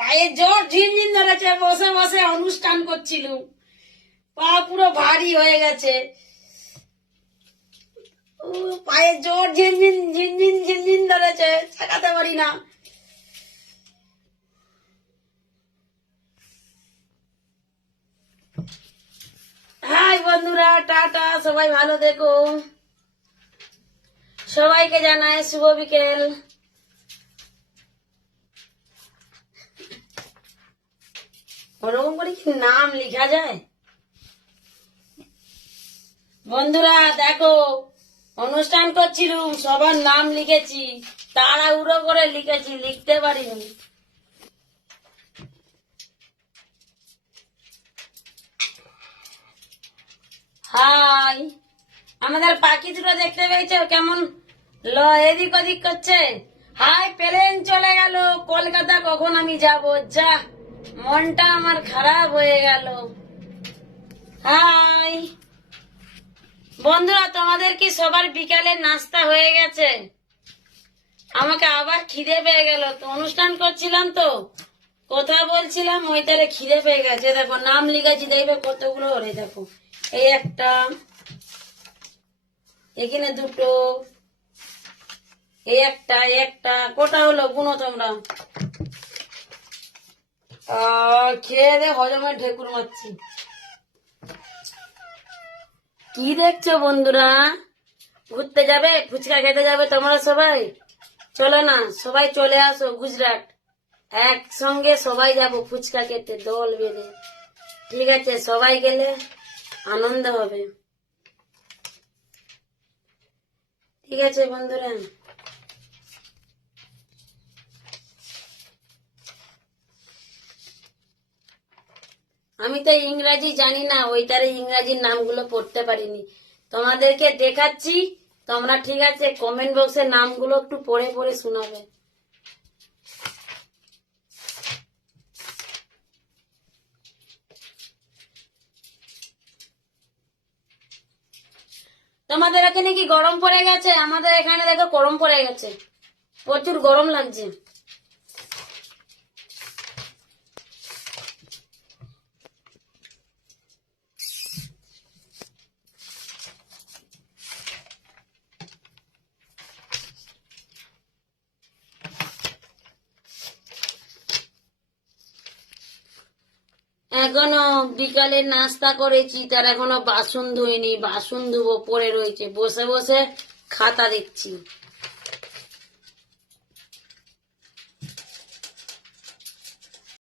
পায়ে জোর ঝিনঝিন ধরেছে, বসে বসে অনুষ্ঠান করছিলুম, পা পুরো ভারী হয়ে গেছে। পায়ে জোর ঝিনঝিন ঝিনঝিন ঝিনঝিন ধরেছে, ঠেকাতে পারি না। হাই বন্ধুরা, টাটা, সবাই ভালো দেখো। সবাইকে জানাই শুভ বিকেল। ওরকম করে কি নাম লেখা যায়? বন্ধুরা দেখো, অনুষ্ঠান করছিলুম, সবার নাম লিখেছি, তাড়াহুড়ো করে লিখেছি, লিখতে পারিনি। হাই, আমাদের পাখি দুটো দেখতে পেয়েছো কেমন এদিক ওদিক করছে? হাই, প্লেন চলে গেল, কলকাতা কখন আমি যাব, যা মনটা আমার খারাপ হয়ে গেল। হাই বন্ধুরা, তোমাদের কি সবার বিকালের নাস্তা হয়ে গেছে? আমাকে আবার খিদে পেয়ে গেল, তো অনুষ্ঠান করছিলাম তো কথা বলছিলাম, ওইটারে খিদে পেয়ে গেছে। দেখো নাম লিখেছি, দেখবে কতগুলো ওরে, দেখো এই একটা, এখানে দুটো, এই একটা, একটা, কটা হলো গুনো তোমরা। খেয়ে দে হজমের ঢেকুর মারছি। কি দেখছো বন্ধুরা? ঘুরতে যাবে, ফুচকা খেতে যাবে তোমরা সবাই? চলো না, সবাই চলে আসো গুজরাট, একসঙ্গে সবাই যাব ফুচকা খেতে দল বেঁধে। ঠিক আছে, সবাই গেলে আনন্দ হবে। ঠিক আছে বন্ধুরা, আমি তো ইংরাজি জানি না, ওইটারে ইংরাজির নামগুলো পড়তে পারিনি, তোমাদেরকে দেখাচ্ছি। তোমরা ঠিক আছে কমেন্ট বক্সে নামগুলো একটু পড়ে পড়ে শোনাবে। তোমাদের এখানে কি গরম পড়ে গেছে? আমাদের এখানে দেখো গরম পড়ে গেছে, প্রচুর গরম লাগছে। এখনো বিকালে নাস্তা করেছি, তার এখনো বাসন ধুইনি, বাসন ধুবো পড়ে রয়েছে, বসে বসে খাতা দেখছি।